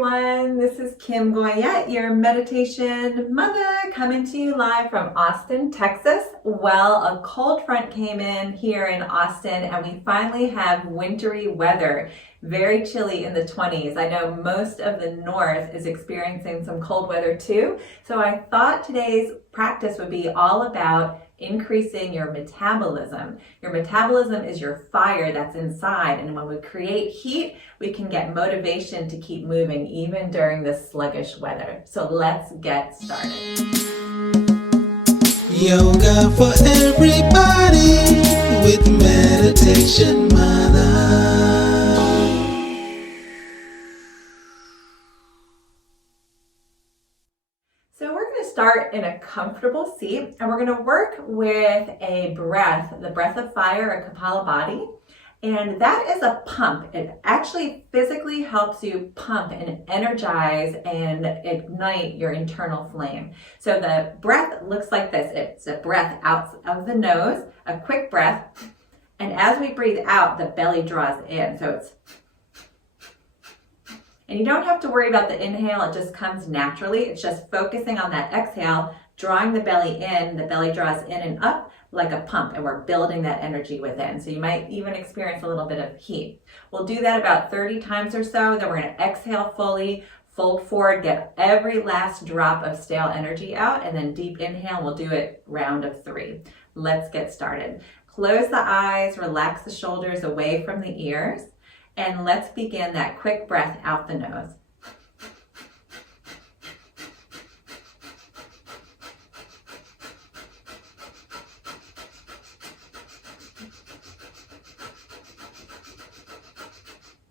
everyone. This is Kim Goyette, your meditation mother, coming to you live from Austin, Texas. Well, a cold front came in here in Austin and we finally have wintry weather. Very chilly in the 20s. I know most of the north is experiencing some cold weather too. So I thought today's practice would be all about increasing your metabolism. Your metabolism is your fire that's inside, and when we create heat, we can get motivation to keep moving even during this sluggish weather. So let's get started. Yoga for everybody with Meditation Mutha. So we're going to start in a comfortable seat, and we're going to work with a breath, the breath of fire, a Kapalabhati. And that is a pump. It actually physically helps you pump and energize and ignite your internal flame. So the breath looks like this. It's a breath out of the nose, a quick breath. And as we breathe out, the belly draws in. So it's, and you don't have to worry about the inhale. It just comes naturally. It's just focusing on that exhale, drawing the belly in. The belly draws in and up like a pump, and we're building that energy within. So you might even experience a little bit of heat. We'll do that about 30 times or so. Then we're going to exhale fully, fold forward, get every last drop of stale energy out, and then deep inhale. We'll do it round of 3. Let's get started. Close the eyes, relax the shoulders away from the ears, and let's begin that quick breath out the nose.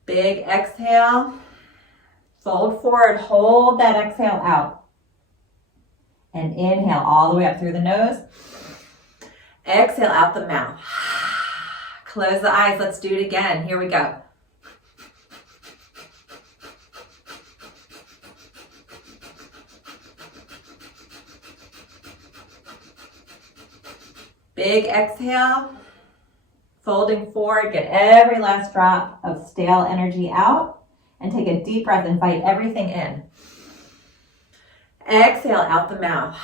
Big exhale, fold forward, hold that exhale out. And inhale all the way up through the nose. Exhale out the mouth. Close the eyes, let's do it again. Here we go. Big exhale. Folding forward, get every last drop of stale energy out, and take a deep breath, invite everything in. Exhale out the mouth.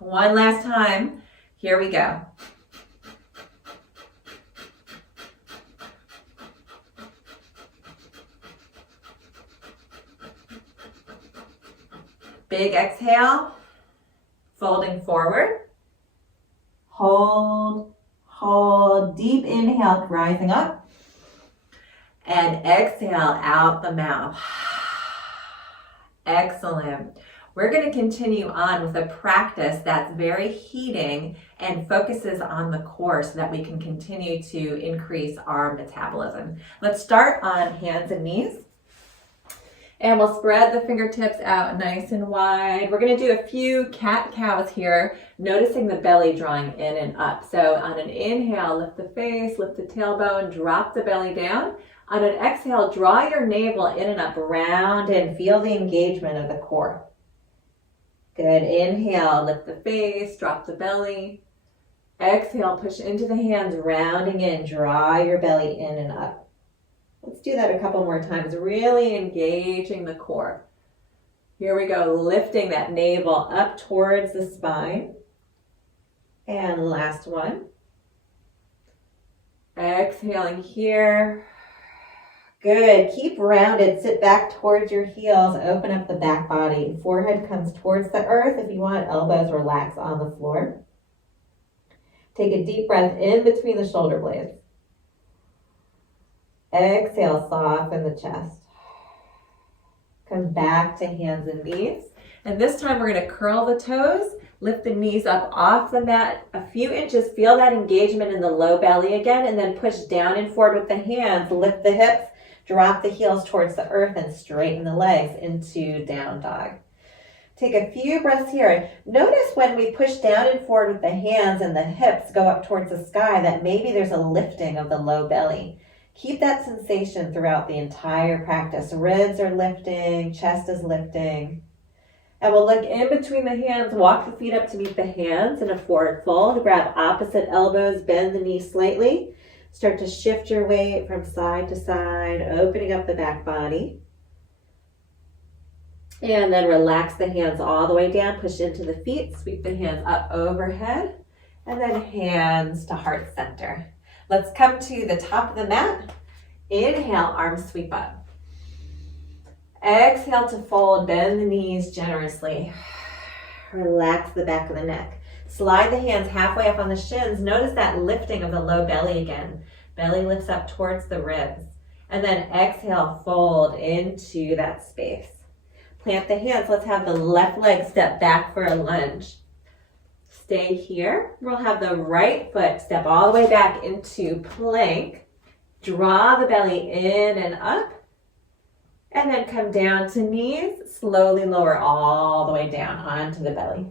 One last time. Here we go. Big exhale, folding forward. Hold, deep inhale, rising up, and exhale out the mouth. Excellent. We're going to continue on with a practice that's very heating and focuses on the core so that we can continue to increase our metabolism. Let's start on hands and knees. And we'll spread the fingertips out nice and wide. We're going to do a few cat-cows here, noticing the belly drawing in and up. So on an inhale, lift the face, lift the tailbone, drop the belly down. On an exhale, draw your navel in and up, round and feel the engagement of the core. Good. Inhale, lift the face, drop the belly. Exhale, push into the hands, rounding in, draw your belly in and up. Let's do that a couple more times, really engaging the core. Here we go, lifting that navel up towards the spine. And last one. Exhaling here. Good, keep rounded, sit back towards your heels, open up the back body. Forehead comes towards the earth. If you want, elbows relax on the floor. Take a deep breath in between the shoulder blades. Exhale, soften the chest. Come back to hands and knees. And this time we're going to curl the toes, lift the knees up off the mat a few inches, feel that engagement in the low belly again, and then push down and forward with the hands, lift the hips, drop the heels towards the earth, and straighten the legs into down dog. Take a few breaths here. Notice when we push down and forward with the hands and the hips go up towards the sky that maybe there's a lifting of the low belly. Keep that sensation throughout the entire practice. Ribs are lifting, chest is lifting. And we'll look in between the hands, walk the feet up to meet the hands in a forward fold. Grab opposite elbows, bend the knees slightly. Start to shift your weight from side to side, opening up the back body. And then relax the hands all the way down, push into the feet, sweep the hands up overhead, and then hands to heart center. Let's come to the top of the mat. Inhale, arms sweep up. Exhale to fold, bend the knees generously. Relax the back of the neck. Slide the hands halfway up on the shins. Notice that lifting of the low belly again. Belly lifts up towards the ribs. And then exhale, fold into that space. Plant the hands. Let's have the left leg step back for a lunge. Stay here. We'll have the right foot step all the way back into plank. Draw the belly in and up. And then come down to knees. Slowly lower all the way down onto the belly.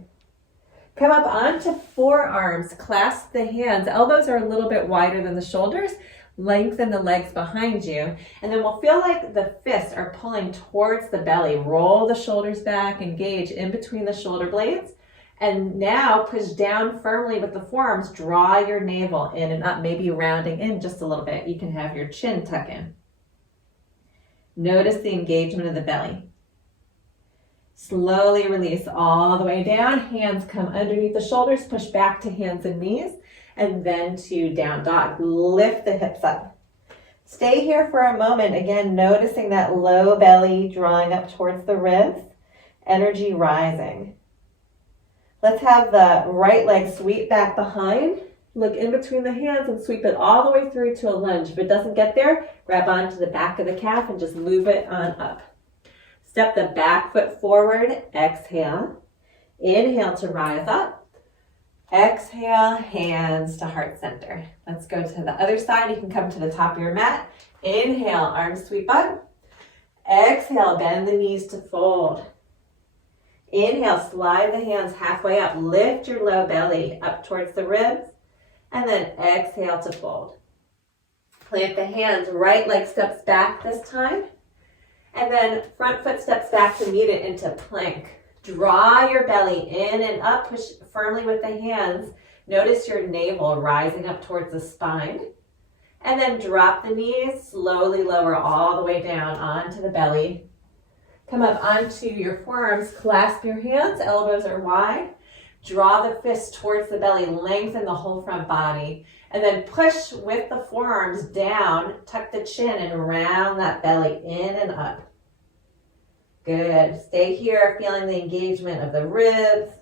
Come up onto forearms. Clasp the hands. Elbows are a little bit wider than the shoulders. Lengthen the legs behind you. And then we'll feel like the fists are pulling towards the belly. Roll the shoulders back. Engage in between the shoulder blades. And now push down firmly with the forearms. Draw your navel in and up, maybe rounding in just a little bit. You can have your chin tuck in. Notice the engagement of the belly. Slowly release all the way down. Hands come underneath the shoulders. Push back to hands and knees. And then to down dog. Lift the hips up. Stay here for a moment. Again, noticing that low belly drawing up towards the ribs. Energy rising. Let's have the right leg sweep back behind. Look in between the hands and sweep it all the way through to a lunge. If it doesn't get there, grab onto the back of the calf and just move it on up. Step the back foot forward. Exhale. Inhale to rise up. Exhale, hands to heart center. Let's go to the other side. You can come to the top of your mat. Inhale, arms sweep up. Exhale, bend the knees to fold. Inhale, slide the hands halfway up. Lift your low belly up towards the ribs. And then exhale to fold. Plant the hands. Right leg steps back this time. And then front foot steps back to meet it into plank. Draw your belly in and up. Push firmly with the hands. Notice your navel rising up towards the spine. And then drop the knees. Slowly lower all the way down onto the belly. Come up onto your forearms. Clasp your hands. Elbows are wide. Draw the fists towards the belly. Lengthen the whole front body. And then push with the forearms down. Tuck the chin and round that belly in and up. Good. Stay here, feeling the engagement of the ribs.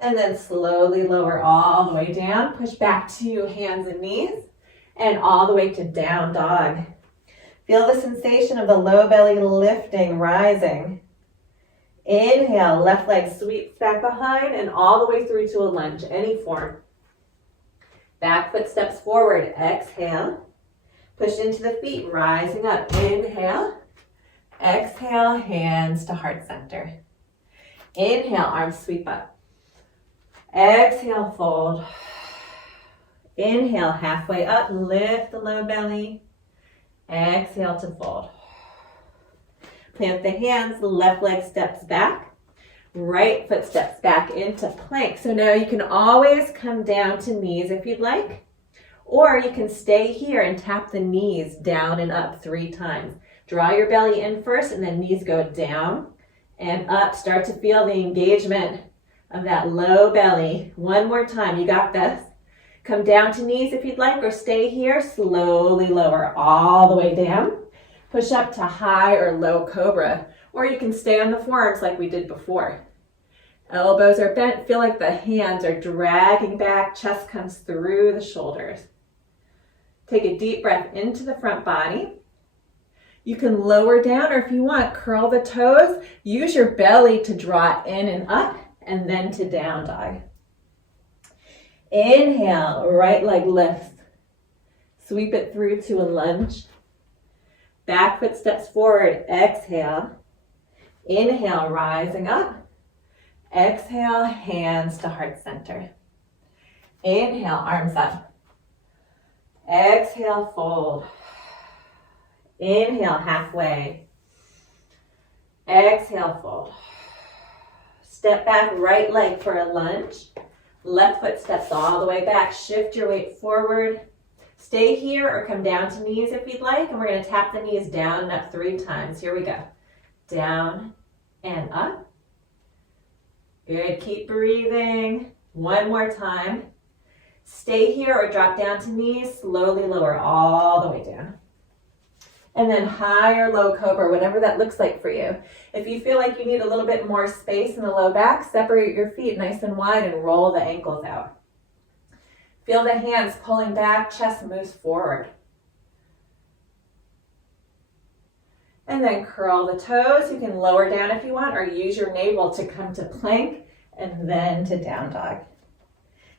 And then slowly lower all the way down. Push back to hands and knees. And all the way to down dog. Feel the sensation of the low belly lifting, rising. Inhale, left leg sweeps back behind and all the way through to a lunge, any form. Back foot steps forward. Exhale. Push into the feet, rising up. Inhale. Exhale, hands to heart center. Inhale, arms sweep up. Exhale, fold. Inhale, halfway up, lift the low belly. Exhale to fold. Plant the hands, the left leg steps back. Right foot steps back into plank. So now you can always come down to knees if you'd like. Or you can stay here and tap the knees down and up 3 times. Draw your belly in first and then knees go down and up. Start to feel the engagement of that low belly. One more time. You got this. Come down to knees if you'd like or stay here. Slowly lower all the way down. Push up to high or low cobra. Or you can stay on the forearms like we did before. Elbows are bent. Feel like the hands are dragging back. Chest comes through the shoulders. Take a deep breath into the front body. You can lower down, or if you want, curl the toes. Use your belly to draw in and up, and then to down dog. Inhale, right leg lifts. Sweep it through to a lunge. Back foot steps forward. Exhale. Inhale, rising up. Exhale, hands to heart center. Inhale, arms up. Exhale, fold. Inhale, halfway. Exhale, fold. Step back, right leg for a lunge. Left foot steps all the way back. Shift your weight forward. Stay here or come down to knees if you'd like. And we're going to tap the knees down and up 3 times. Here we go. down and up. Good, keep breathing. One more time. Stay here or drop down to knees, slowly lower all the way down. And then high or low cobra, whatever that looks like for you. If you feel like you need a little bit more space in the low back, separate your feet nice and wide and roll the ankles out. Feel the hands pulling back, chest moves forward. And then curl the toes. You can lower down if you want or use your navel to come to plank and then to down dog.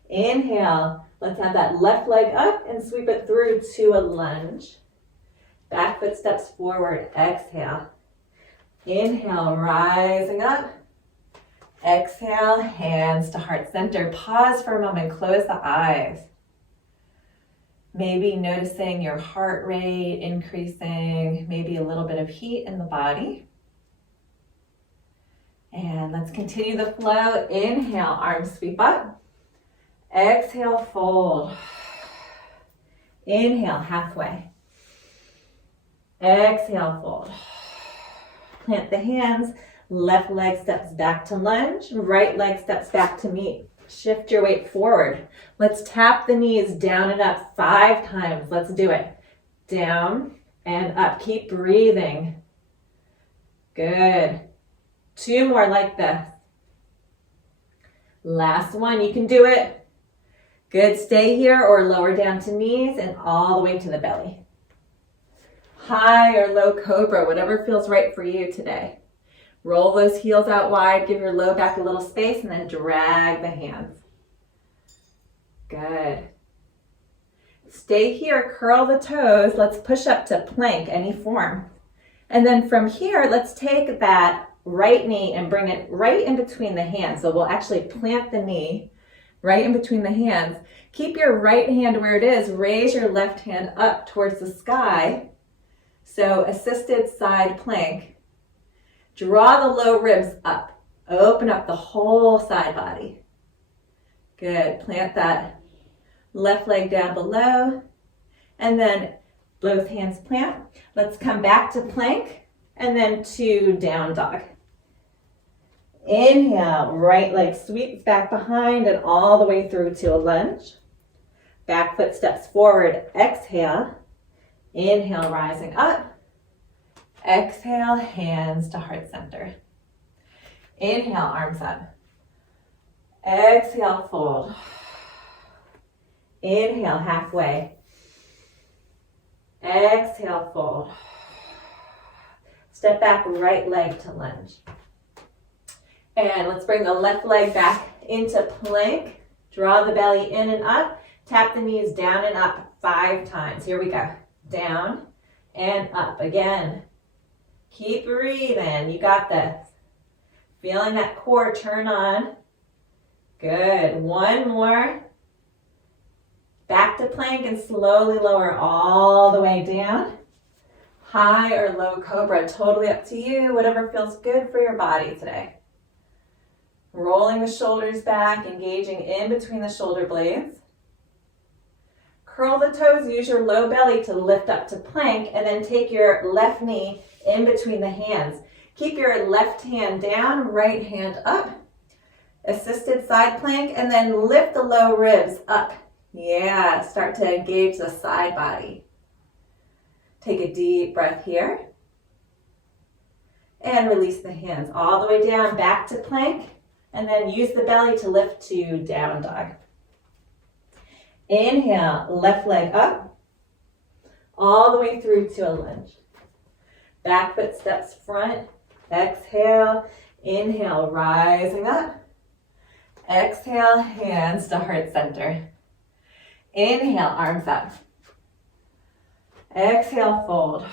Inhale, let's have that left leg up and sweep it through to a lunge. Back foot steps forward, exhale. Inhale, rising up. Exhale, hands to heart center. Pause for a moment, close the eyes. Maybe noticing your heart rate increasing, maybe a little bit of heat in the body. And let's continue the flow. Inhale, arms sweep up. Exhale, fold. Inhale, halfway. Exhale, fold. Plant the hands. Left leg steps back to lunge. Right leg steps back to meet. Shift your weight forward. Let's tap the knees down and up 5 times. Let's do it. Down and up. Keep breathing. Good. 2 more like this. Last one. You can do it. Good. Stay here or lower down to knees and all the way to the belly. High or low cobra, whatever feels right for you today. Roll those heels out wide, give your low back a little space, and then drag the hands. Good. Stay here, curl the toes. Let's push up to plank, any form. And then from here, let's take that right knee and bring it right in between the hands. So we'll actually plant the knee right in between the hands. Keep your right hand where it is. Raise your left hand up towards the sky. So assisted side plank. Draw the low ribs up. Open up the whole side body. Good. Plant that left leg down below. And then both hands plant. Let's come back to plank and then to down dog. Inhale, right leg sweeps back behind and all the way through to a lunge. Back foot steps forward. Exhale. Inhale, rising up. Exhale, hands to heart center. Inhale, arms up. Exhale, fold. Inhale, halfway. Exhale, fold. Step back, right leg to lunge. And let's bring the left leg back into plank. Draw the belly in and up. Tap the knees down and up 5 times. Here we go. Down and up again. Keep breathing. You got this. Feeling that core turn on. Good. 1 more. Back to plank and slowly lower all the way down. High or low cobra, totally up to you. Whatever feels good for your body today. Rolling the shoulders back, engaging in between the shoulder blades. Curl the toes, use your low belly to lift up to plank, and then take your left knee in between the hands. Keep your left hand down, right hand up. Assisted side plank, and then lift the low ribs up. Yeah, start to engage the side body. Take a deep breath here. And release the hands all the way down, back to plank, and then use the belly to lift to down dog. Inhale, left leg up, all the way through to a lunge. Back foot steps front, exhale, inhale, rising up. Exhale, hands to heart center. Inhale, arms up. Exhale, fold.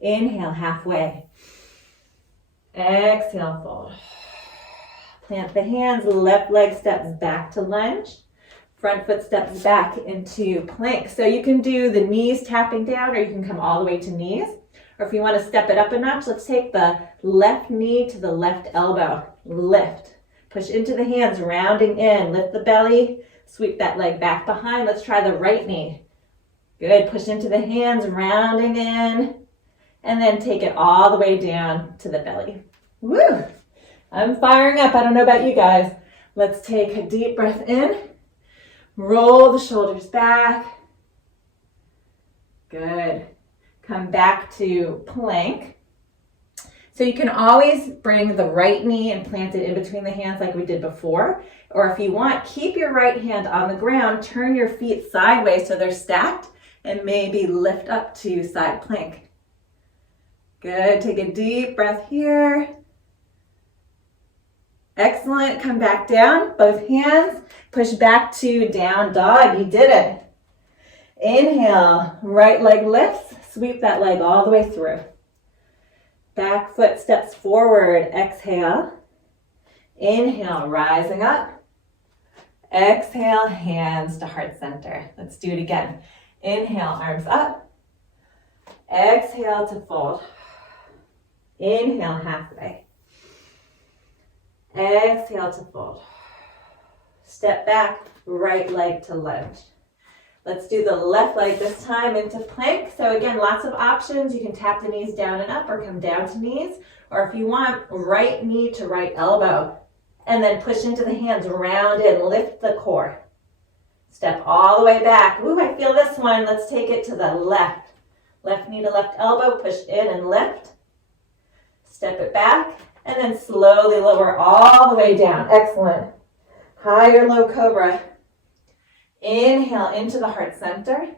Inhale, halfway. Exhale, fold. Plant the hands, left leg steps back to lunge. Front foot steps back into plank. So you can do the knees tapping down, or you can come all the way to knees. Or if you want to step it up a notch, let's take the left knee to the left elbow. Lift. Push into the hands, rounding in. Lift the belly. Sweep that leg back behind. Let's try the right knee. Good. Push into the hands, rounding in. And then take it all the way down to the belly. Woo! I'm firing up. I don't know about you guys. Let's take a deep breath in. Roll the shoulders back. Good. Come back to plank. So you can always bring the right knee and plant it in between the hands like we did before. Or if you want, keep your right hand on the ground, turn your feet sideways so they're stacked, and maybe lift up to side plank. Good. Take a deep breath here. Excellent. Come back down. Both hands. Push back to down dog. You did it. Inhale. Right leg lifts. Sweep that leg all the way through. Back foot steps forward. Exhale. Inhale. Rising up. Exhale. Hands to heart center. Let's do it again. Inhale. Arms up. Exhale to fold. Inhale. Halfway. Exhale to fold. Step back, right leg to lunge. Let's do the left leg this time into plank. So again, lots of options. You can tap the knees down and up or come down to knees. Or if you want, right knee to right elbow. And then push into the hands, round in, lift the core. Step all the way back. Ooh, I feel this one. Let's take it to the left. Left knee to left elbow, push in and lift. Step it back. And then slowly lower all the way down. Excellent. High or low cobra. Inhale into the heart center.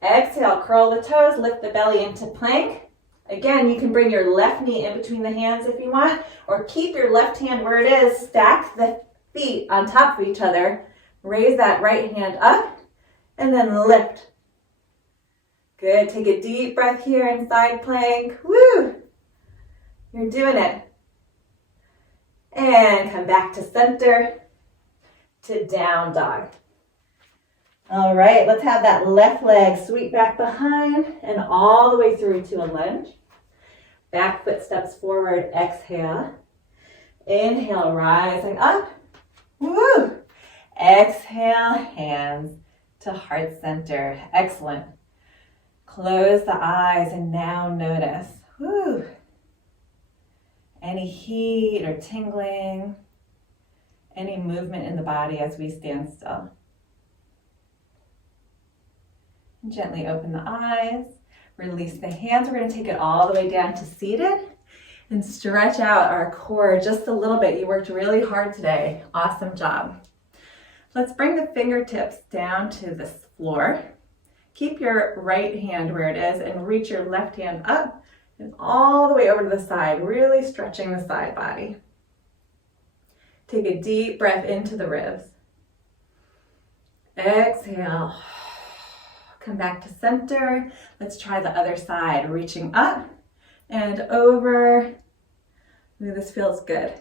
Exhale, curl the toes, lift the belly into plank. Again, you can bring your left knee in between the hands if you want, or keep your left hand where it is. Stack the feet on top of each other. Raise that right hand up, and then lift. Good. Take a deep breath here in side plank. Woo! You're doing it. And come back to center, to down dog. All right, let's have that left leg sweep back behind and all the way through to a lunge. Back foot steps forward, exhale. Inhale, rising up. Woo! Exhale, hands to heart center. Excellent. Close the eyes and now notice. Woo! Any heat or tingling, any movement in the body as we stand still. And gently open the eyes, release the hands. We're going to take it all the way down to seated and stretch out our core just a little bit. You worked really hard today. Awesome job. Let's bring the fingertips down to the floor. Keep your right hand where it is and reach your left hand up and all the way over to the side, really stretching the side body. Take a deep breath into the ribs. Exhale. Come back to center. Let's try the other side, reaching up and over. Ooh, this feels good.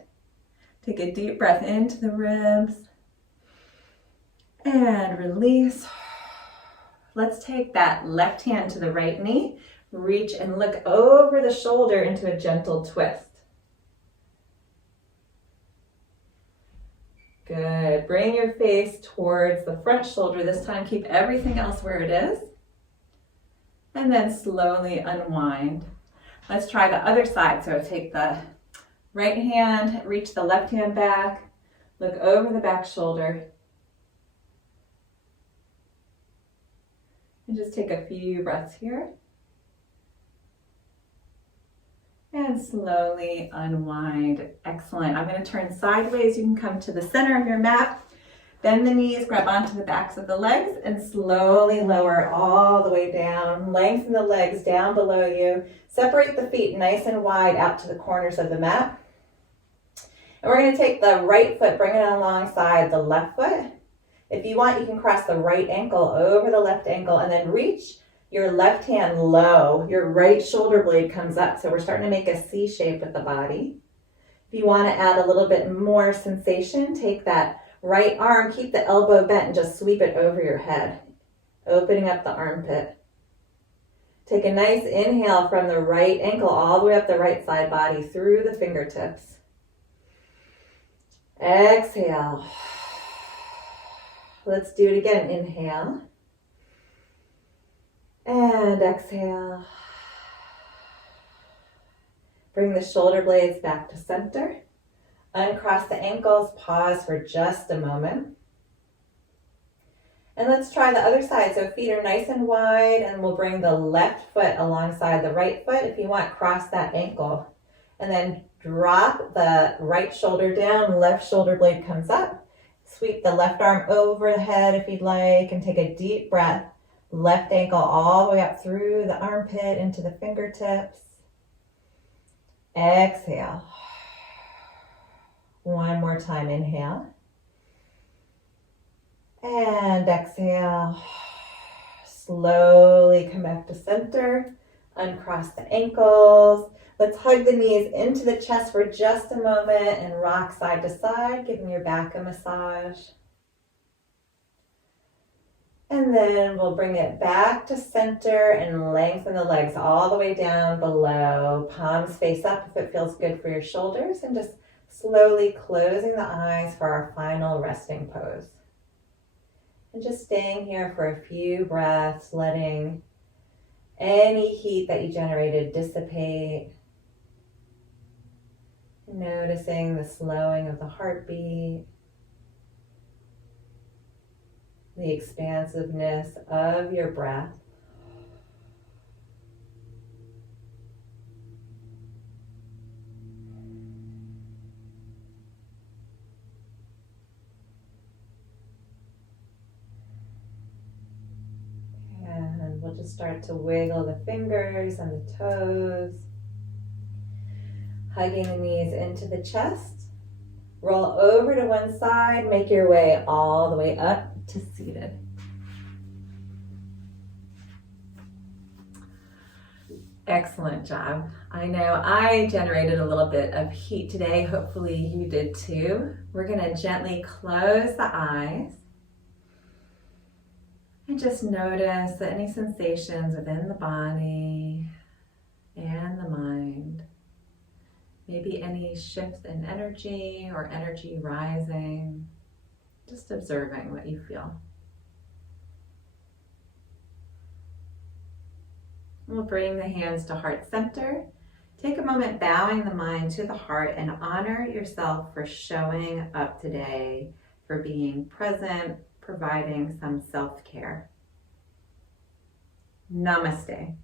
Take a deep breath into the ribs and release. Let's take that left hand to the right knee. Reach and look over the shoulder into a gentle twist. Good. Bring your face towards the front shoulder. This time, keep everything else where it is. And then slowly unwind. Let's try the other side. So take the right hand, reach the left hand back, look over the back shoulder. And just take a few breaths here. And slowly unwind. Excellent. I'm going to turn sideways. You can come to the center of your mat. Bend the knees, grab onto the backs of the legs, and slowly lower all the way down. Lengthen the legs down below you. Separate the feet nice and wide out to the corners of the mat. And we're going to take the right foot, bring it alongside the left foot. If you want, you can cross the right ankle over the left ankle and then reach your left hand low. Your right shoulder blade comes up. So we're starting to make a C shape with the body. If you want to add a little bit more sensation, take that right arm, keep the elbow bent and just sweep it over your head, opening up the armpit. Take a nice inhale from the right ankle all the way up the right side body through the fingertips. Exhale. Let's do it again. Inhale. And exhale. Bring the shoulder blades back to center. Uncross the ankles, pause for just a moment. And let's try the other side. So feet are nice and wide, and we'll bring the left foot alongside the right foot. If you want, cross that ankle. And then drop the right shoulder down, left shoulder blade comes up. Sweep the left arm over the head if you'd like, and take a deep breath. Left ankle all the way up through the armpit into the fingertips. Exhale. One more time, inhale. And exhale. Slowly come back to center. Uncross the ankles. Let's hug the knees into the chest for just a moment and rock side to side, giving your back a massage. And then we'll bring it back to center and lengthen the legs all the way down below. Palms face up if it feels good for your shoulders, and just slowly closing the eyes for our final resting pose. And just staying here for a few breaths, letting any heat that you generated dissipate. Noticing the slowing of the heartbeat, the expansiveness of your breath. And we'll just start to wiggle the fingers and the toes. Hugging the knees into the chest. Roll over to one side, make your way all the way up to seated. Excellent job. I know I generated a little bit of heat today. Hopefully you did too. We're going to gently close the eyes and just notice any sensations within the body and the mind. Maybe any shifts in energy or energy rising. Just observing what you feel. We'll bring the hands to heart center. Take a moment bowing the mind to the heart and honor yourself for showing up today, for being present, providing some self-care. Namaste.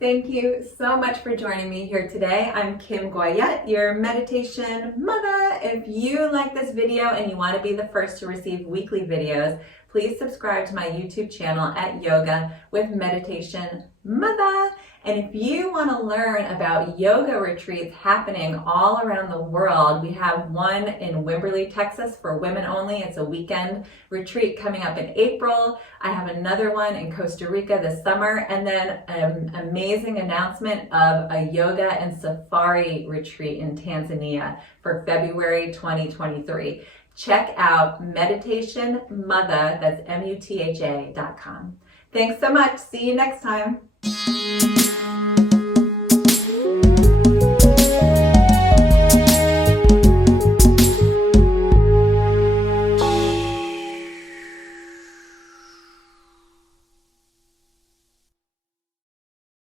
Thank you so much for joining me here today. I'm Kim Goyette, your Meditation Mutha. If you like this video and you want to be the first to receive weekly videos, please subscribe to my YouTube channel at Yoga with Meditation Mutha. And if you want to learn about yoga retreats happening all around the world, we have one in Wimberley, Texas for women only. It's a weekend retreat coming up in April. I have another one in Costa Rica this summer, and then an amazing announcement of a yoga and safari retreat in Tanzania for February 2023. Check out Meditation Mutha, that's MUTHA.com. Thanks so much. See you next time.